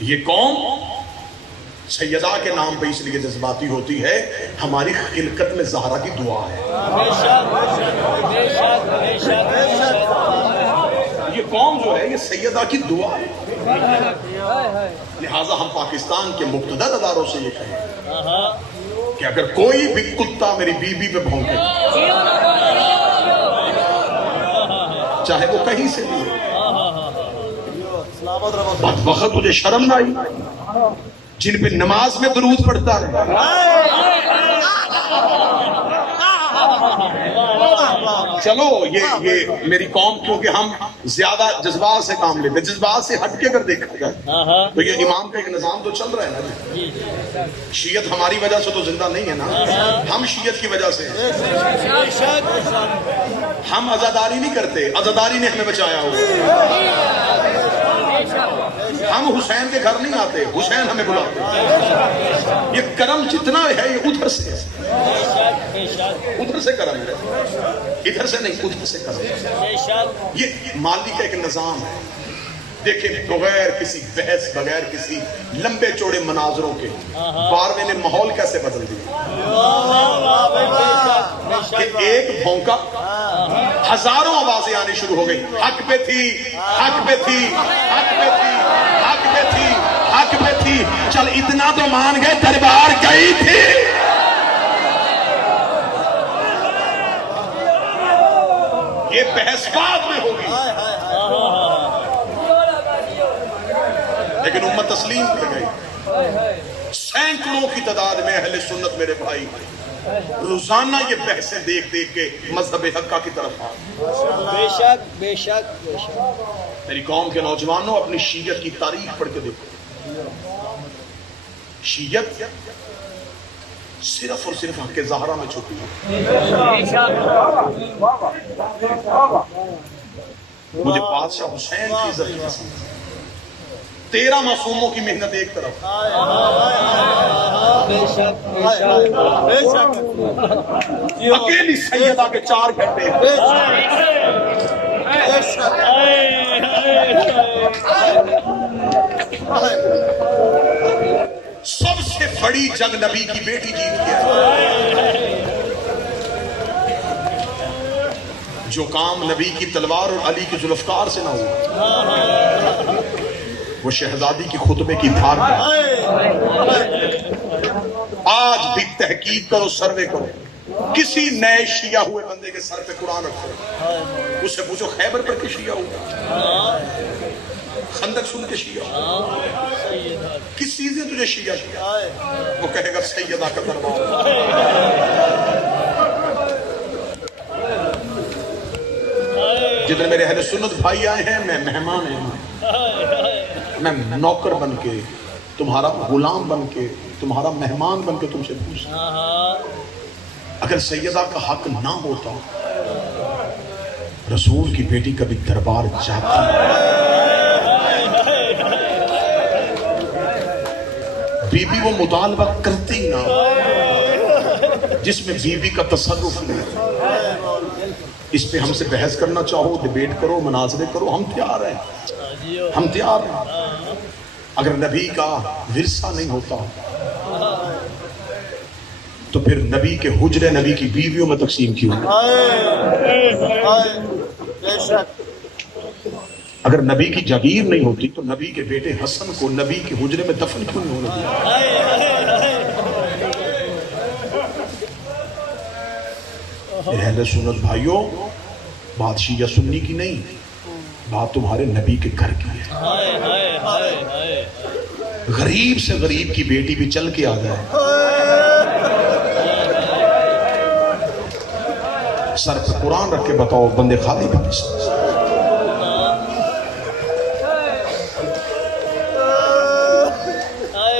یہ قوم سیدہ کے نام پہ اس لیے جذباتی ہوتی ہے، ہماری خلقت میں زہرا کی دعا ہے۔ یہ قوم جو ہے یہ سیدہ کی دعا ہے، لہٰذا ہم پاکستان کے مقتدر اداروں سے یہ کہیں کہ اگر کوئی بھی کتا میری بیوی پہ بھونکے، چاہے وہ کہیں سے بھی، بدبخت تجھے شرم نہ آئی جن پہ نماز میں درود پڑھتا ہے؟ چلو یہ میری قوم، کیونکہ ہم زیادہ جذبات سے کام لیتے، جذبات سے ہٹ کے اگر دیکھا جائے تو یہ امام کا ایک نظام تو چل رہا ہے نا۔ شیعت ہماری وجہ سے تو زندہ نہیں ہے نا، ہم شیعت کی وجہ سے ہیں۔ ہم عزاداری نہیں کرتے، عزاداری نے ہمیں بچایا ہو۔ ہم حسین کے گھر نہیں آتے، حسین ہمیں بلاتے۔ یہ کرم جتنا ہے یہ ادھر سے ہے، ادھر سے کرم ہے، ادھر سے نہیں، ادھر سے کرم ہے۔ یہ مالی کا ایک نظام ہے۔ دیکھیں بغیر کسی بحث، بغیر کسی لمبے چوڑے مناظروں کے باروے نے ماحول کیسے بدل دیا کہ ایک بھونکا ہزاروں آوازیں آنی شروع ہو گئی، حق پہ تھی، حق پہ تھی، حق پہ تھی، حق پہ تھی، حق پہ تھی، چل اتنا تو مان گئے دربار گئی تھی۔ یہ بحث بعد میں ہوگی، لیکن امت تسلیم کر گئی۔ سینکڑوں کی تعداد میں اہل سنت میرے بھائی روزانہ یہ بحثیں دیکھ دیکھ کے مذہب حقہ کی طرف آ۔ بے شک بے شک بے شک۔ میری قوم کے نوجوانوں اپنی شیعت کی تاریخ پڑھ کے دیکھو۔ شیعت صرف اور صرف حق زہرا میں چھپی ہے۔ مجھے بادشاہ حسین کی عزت پسند ہے۔ 13 معصوموں کی محنت ایک طرف، اکیلی سیدہ کے 4 گھنٹے، سب سے بڑی جنگ نبی کی بیٹی جیت گیا۔ جو کام نبی کی تلوار اور علی کی ذوالفقار سے نہ ہوا، وہ شہزادی کی خطبے کی دھار میں۔ آج بھی تحقیق کرو، سروے کرو، کسی نئے شیعہ ہوئے بندے کے سر پہ قرآن رکھو، اس سے پوچھو خیبر پر کے شیعہ ہوا، خندق سن کے شیعہ ہوا، کس چیز نے تجھے شیعہ کیا؟ وہ کہے گا سیدہ کا دربار۔ جتنے میرے اہل سنت بھائی آئے ہیں، میں مہمان ہیں، میں نوکر بن کے، تمہارا غلام بن کے، تمہارا مہمان بن کے تم سے پوچھتا ہوں، اگر سیدہ کا حق نہ ہوتا رسول کی بیٹی کبھی دربار جاتی؟ بی بی وہ مطالبہ کرتی نہ جس میں بی بی کا تصرف نہیں۔ اس پہ ہم سے بحث کرنا چاہو، ڈیبیٹ کرو، مناظرے کرو، ہم تیار ہیں، ہم تیار ہیں۔ اگر نبی کا ورثہ نہیں ہوتا تو پھر نبی کے حجرے نبی کی بیویوں میں تقسیم کیوں؟ اگر نبی کی جاگیر نہیں ہوتی تو نبی کے بیٹے حسن کو نبی کے حجرے میں دفن کیوں نہیں ہونے دیا؟ اہل سنت بھائیوں، بات شیعہ سنی کی نہیں، بات تمہارے نبی کے گھر کی ہے۔ غریب سے غریب کی بیٹی بھی چل کے آ جائے، سر پہ قرآن رکھ کے بتاؤ، بندے خالی بندے سے۔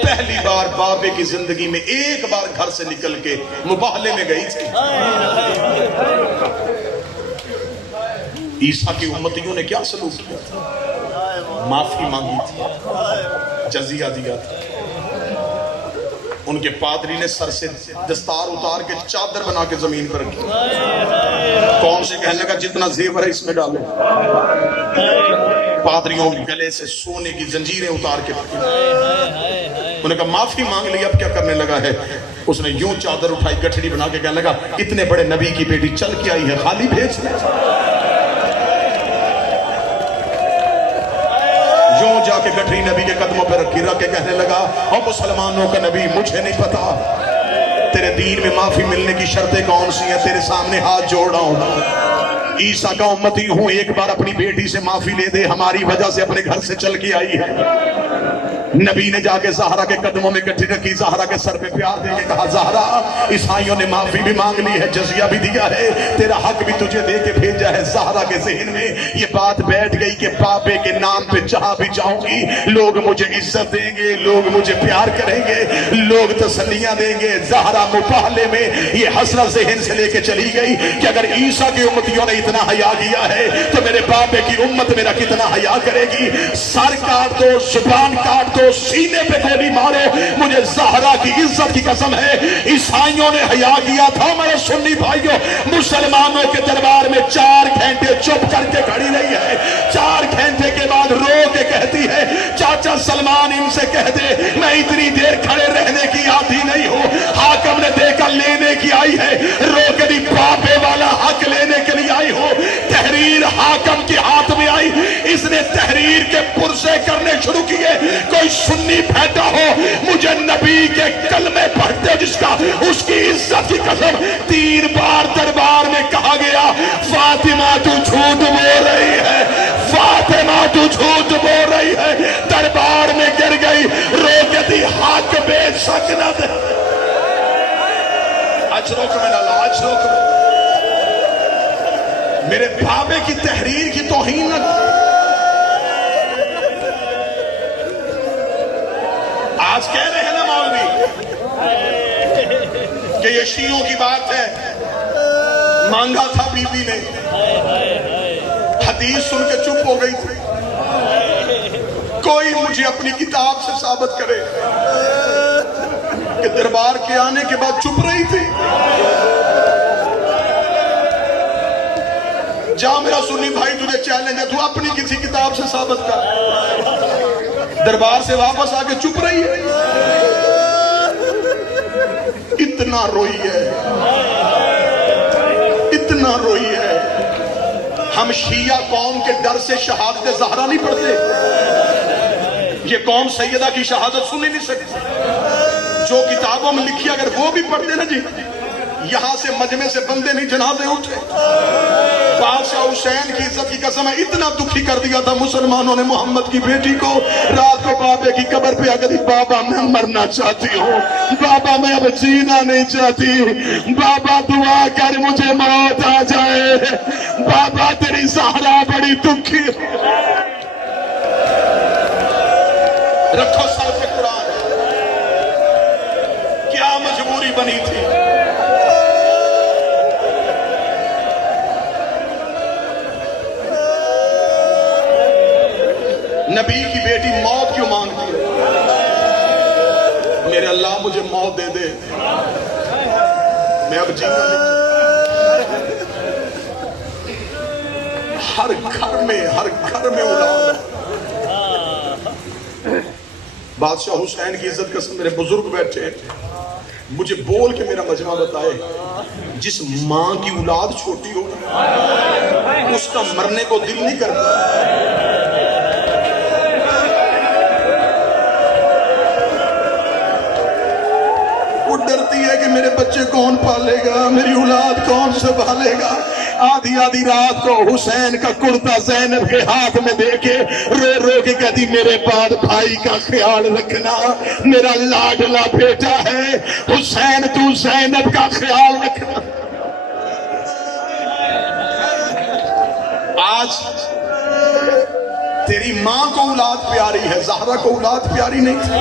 پہلی بار بابے کی زندگی میں ایک بار گھر سے نکل کے مباہلے میں گئی تھی۔ عیسیٰ کی امتیوں نے کیا سلوک کیا تھا؟ معافی مانگی تھی، جزیہ دیا تھا۔ ان کے پادری نے سر سے دستار اتار کے چادر بنا کے زمین پر رکھی، قوم سے کہنے کا جتنا زیور ہے اس میں ڈالو۔ پادریوں کے گلے سے سونے کی زنجیریں اتار کے انہوں نے کہا معافی مانگ لی، اب کیا کرنے لگا ہے؟ اس نے یوں چادر اٹھائی گٹھڑی بنا کے کہنے لگا اتنے بڑے نبی کی بیٹی چل کے آئی ہے، خالی بھیج دے۔ یوں جا کے گٹھڑی نبی کے قدموں پہ رکھی، رکھ کے کہنے لگا او مسلمانوں کا نبی، مجھے نہیں پتا تیرے دین میں معافی ملنے کی شرطیں کون سی ہیں، تیرے سامنے ہاتھ جوڑ رہا ہوں، عیسیٰ کا امتی ہوں، ایک بار اپنی بیٹی سے معافی لے دے، ہماری وجہ سے اپنے گھر سے چل کے آئی ہے۔ نبی نے جا کے زہرا کے قدموں میں گٹھی رکھی، زہرا کے سر پہ پیار دے کے کہا زہرا عیسائیوں نے معافی بھی مانگ لی ہے، جزیہ بھی دیا ہے، تیرا حق بھی تجھے دے کے بھیجا ہے۔ زہرا کے ذہن میں یہ بات بیٹھ گئی کہ بابے کے نام پہ جہاں بھی جاؤں گی لوگ مجھے عزت دیں گے، لوگ مجھے پیار کریں گے، لوگ تسلیاں دیں گے۔ زہرا مباہلے میں یہ حسرت ذہن سے لے کے چلی گئی کہ اگر عیسیٰ کی امتیوں نے اتنا حیا کیا ہے تو میرے بابے کی امت میرا کتنا حیا کرے گی۔ سر کاٹ دو، زبان کاٹ دو، سینے پہ گولی مارو، مجھے زہرا کی عزت کی قسم ہے عیسائیوں نے حیا کیا تھا۔ میرے سنی بھائیوں، مسلمانوں کے دربار میں 4 گھنٹے چپ کر کے کھڑی رہی ہے، 4 گھنٹے کے بعد رو کے کہتی ہے چاچا سلمان ان سے کہہ دے میں اتنی دیر کھڑے رہنے کی عادی نہیں ہوں، حاکم نے دیکھا لینے کی آئی ہے، رو کے بھی بابے والا حق لینے کے لیے آئی ہو۔ تحریر حاکم کے ہاتھ میں آئی، اس نے تحریر کے پرسے کرنے شروع کیے۔ کوئی سنی بیٹھا ہو مجھے نبی کے کلمے پڑھتے ہو جس کا اس کی عزت کی قسم 3 بار دربار میں کہا گیا فاطمہ تو جھوٹ بول رہی ہے، فاطمہ تو جھوٹ بول رہی ہے، دربار میں گر گئی، رو کے دی حق بے شک نہ دے۔ اجرک من اللہ، اجرک من میرے بابے کی تحریر کی توہین نہ۔ آج کہہ رہے ہیں نا مولوی کہ یہ شیعوں کی بات ہے، مانگا تھا بی بی نے، حدیث سن کے چپ ہو گئی تھی۔ کوئی مجھے اپنی کتاب سے ثابت کرے کہ دربار کے آنے کے بعد چپ رہی تھی۔ جا میرا سنی بھائی تجھے چیلنج ہے، تو اپنی کسی کتاب سے ثابت کر، دربار سے واپس آ کے چپ رہی ہے، اتنا روئی ہے، اتنا روئی ہے۔ ہم شیعہ قوم کے ڈر سے شہادت زہرا نہیں پڑھتے، یہ قوم سیدہ کی شہادت سن ہی نہیں سکتی۔ جو کتابوں میں لکھی اگر وہ بھی پڑھتے نا جی، یہاں سے مجمع سے بندے نہیں جنازے اٹھے۔ بادشاہ حسین کی عزت کی قسم ہے، اتنا دکھی کر دیا تھا مسلمانوں نے محمد کی بیٹی کو، رات کو بابے کی قبر پہ اگر بابا میں مرنا چاہتی ہوں، بابا میں اب جینا نہیں چاہتی، بابا دعا کر مجھے موت آ جائے، بابا تیری زہرا بڑی دکھی۔ رکھو سر پہ قرآن، کیا مجبوری بنی تھی۔ نبی کی بیٹی موت کیوں مانگتی ہے؟ میرے اللہ مجھے موت دے دے، میں اب جینا نہیں۔ ہر گھر میں اولاد۔ بادشاہ حسین کی عزت قسم میرے بزرگ بیٹھے، مجھے بول کے میرا مجمع بتائے، جس ماں کی اولاد چھوٹی ہو اس کا مرنے کو دل نہیں کرتا۔ وہ ڈرتی ہے کہ میرے بچے کون پالے گا، میری اولاد کون سنبھالے گا۔ آدھی رات کو حسین کا کرتا زینب کے ہاتھ میں دے کے رو رو کے کہتی میرے بعد بھائی کا خیال رکھنا، میرا لاڈلا بیٹا ہے حسین، تو زینب کا خیال رکھنا۔ آج تیری ماں کو اولاد پیاری ہے، زہرا کو اولاد پیاری نہیں تھی۔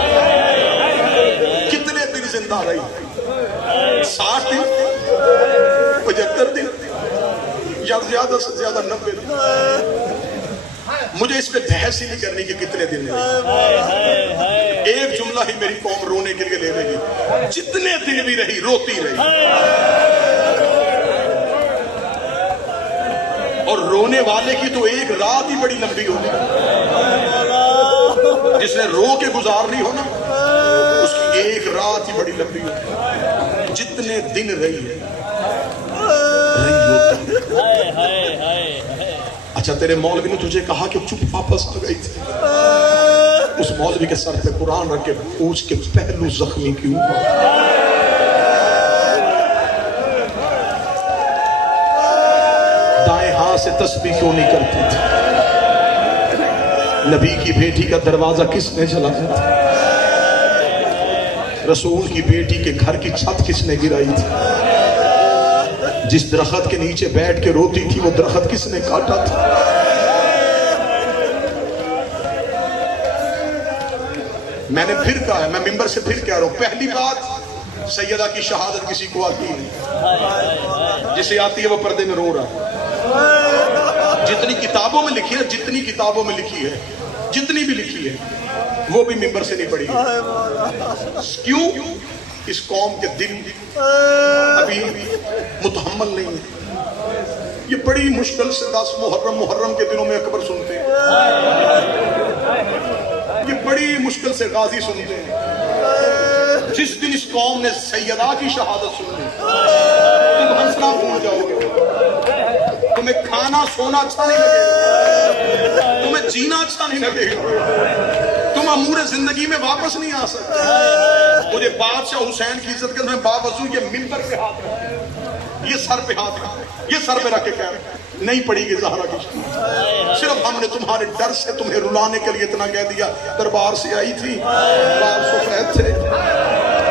کتنے دن زندہ رہی؟ 60 دن، 75 دن، یا زیادہ سے زیادہ 90 دن۔ مجھے اس پہ بحث ہی نہیں کرنی کہ کتنے دن رہی، ایک جملہ ہی میری قوم رونے کے لیے لے لے گی، جتنے دن بھی رہی روتی رہی۔ اور رونے والے کی تو ایک رات ہی بڑی لمبی ہوتی ہے. جس نے رو کے گزارنی ہو نا اس کی ایک رات ہی بڑی لمبی ہوتی ہے. جتنے دن رہی ہے اچھا تیرے مولوی نے تجھے کہا کہ چپ واپس آ گئی تھی. اس مولوی کے سر پہ قرآن رکھ کے پوچھ کے پہلو زخمی کیوں ہوا؟ دائیں ہاتھ سے تسبیح کیوں نہیں کرتی تھی؟ نبی کی بیٹی کا دروازہ کس نے جلایا تھا؟ رسول کی بیٹی کے گھر کی چھت کس نے گرائی تھی؟ جس درخت کے نیچے بیٹھ کے روتی تھی وہ درخت کس نے کاٹا تھا؟ میں نے پھر کہا ہے, میں ممبر سے پھر کہہ رہا ہوں, پہلی بات سیدہ کی شہادت کسی کو آتی ہے, جسے آتی ہے وہ پردے میں رو رہا ہے. جتنی کتابوں میں لکھی ہے, جتنی کتابوں میں لکھی ہے, جتنی بھی لکھی ہے وہ بھی ممبر سے نہیں پڑھی ہے. کیوں؟ اس قوم کے دل ابھی متحمل نہیں ہے. یہ بڑی مشکل سے 10 محرم کے دنوں میں اکبر سنتے ہیں, یہ بڑی مشکل سے غازی سنتے ہیں. جس دن اس قوم نے سیدہ کی شہادت سنی تم ہنسنا بھول جاؤ گے, تمہیں کھانا سونا اچھا نہیں لگے گا, تمہیں جینا اچھا نہیں لگے گا, تم امور زندگی میں واپس نہیں آ سکتے. مجھے بادشاہ حسین کی عزت کرنے میں باوضو یہ ممبر پہ ہاتھ رکھے, یہ سر پہ ہاتھ رکھے, یہ سر پہ رکھ کے کہہ رہے نہیں پڑی گی زہرا کی شہادت. صرف ہم نے تمہارے ڈر سے تمہیں رلانے کے لیے اتنا کہہ دیا. دربار سے آئی تھی, بال سفید تھے,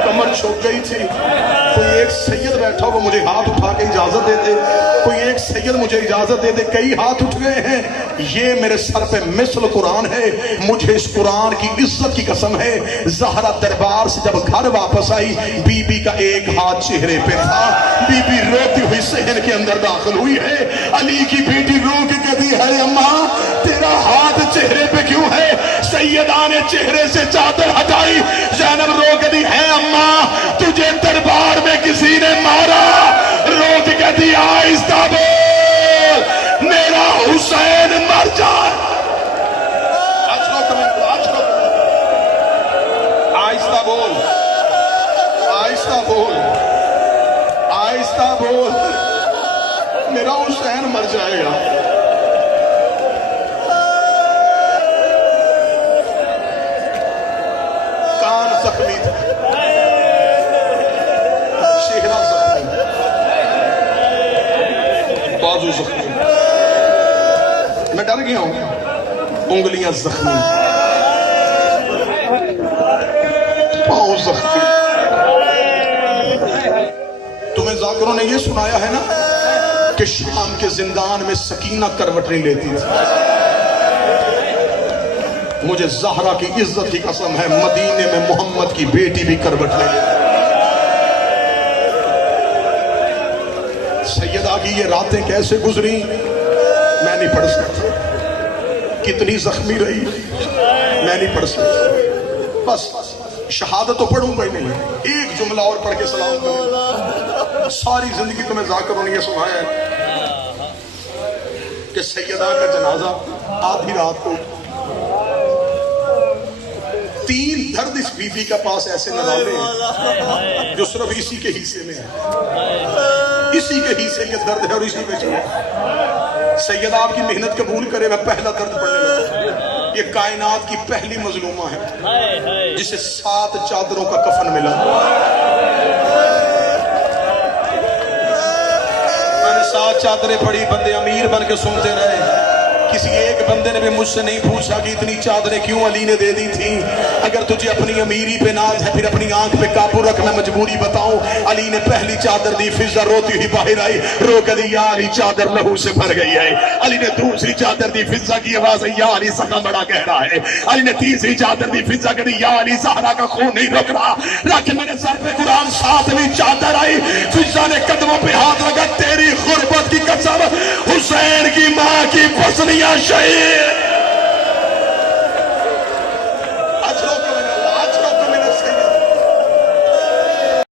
کمر چھوٹ گئی تھی, کوئی ایک سید بیٹھا وہ مجھے ہاتھ اٹھا کے اجازت دے دے, کوئی ایک سید مجھے اجازت دے دے. کئی ہاتھ اٹھ گئے ہیں. یہ میرے سر پہ مثل قرآن ہے, مجھے اس قرآن کی عزت کی قسم ہے. زہرا دربار سے جب گھر واپس آئی, بی بی کا ایک ہاتھ چہرے پہ تھا, بی بی روتی ہوئی صحن کے اندر داخل ہوئی ہے. علی کی بیٹی رو کے کہتی ہے اماں تیرا ہاتھ چہرے پہ کیوں ہے؟ سیدہ نے چہرے سے چادر ہٹائی. زینب رو کے کہتی ہے اماں تجھے دربار میں کسی نے مارا؟ رو کے کہتی آہستہ بول میرا حسین مر جائے. آہستہ بول, آہستہ بول, آہستہ بول, میرا حسین مر جائے گا. کان زخمی تھا, چہرہ زخمی, بازو زخمی, میں ڈر گیا ہوں, انگلیاں زخمی, پاؤں زخمی. تمہیں ذاکروں نے یہ سنایا ہے نا کہ شام کے زندان میں سکینہ کروٹ نہیں لیتی تھی. مجھے زہرا کی عزت کی قسم ہے مدینے میں محمد کی بیٹی بھی کروٹ لے لیتی. سیدہ کی یہ راتیں کیسے گزری میں نہیں پڑھ سکتا, کتنی زخمی رہی میں نہیں پڑھ سکتا. بس شہادت تو پڑھوں گا ہی نہیں, ایک جملہ اور پڑھ کے سلام کروں. ساری زندگی تمہیں ذاکروں نے یہ سنایا ہے کہ سیدہ کا جنازہ آدھی رات کو 3 درد اس بی بی کا پاس ایسے نظارے ہیں جو صرف اسی کے حصے میں ہے, اسی کے حصے کے درد ہے اور اسی میں چاہیے. سیدہ آپ کی محنت قبول کرے. میں پہلا درد پڑھنے لگا. یہ کائنات کی پہلی مظلومہ ہے جسے 7 چادروں کا کفن ملا. میں نے 7 چادریں پڑھی, بندے امیر بن کے سنتے رہے. کسی ایک بندے نے بھی مجھ سے نہیں پوچھا کہ اتنی چادریں کیوں علی نے دے دی تھی. اگر تجھے اپنی امیری پہ ناز ہے پھر اپنی آنکھ پہ قابو رکھ. میں مجبوری بتاؤں, علی نے پہلی چادر دی, فضا روتی ہوئی باہر آئی, رو کر دی یا علی چادر لہو سے بھر گئی ہے. علی نے دوسری چادر دی, فضا کی آواز ہے یا علی زخم بڑا گہرا ہے. علی نے تیسری چادر دی, فضا کر دی یا علی زہرا کا خون نہیں رک رہا. رکھ میرے سر پہ قرآن. 7ویں چادر آئی, فضا نے قدموں پہ ہاتھ رکھا, تیری غربت کی قسم حسین کی ماں کی پسلیاں شہید.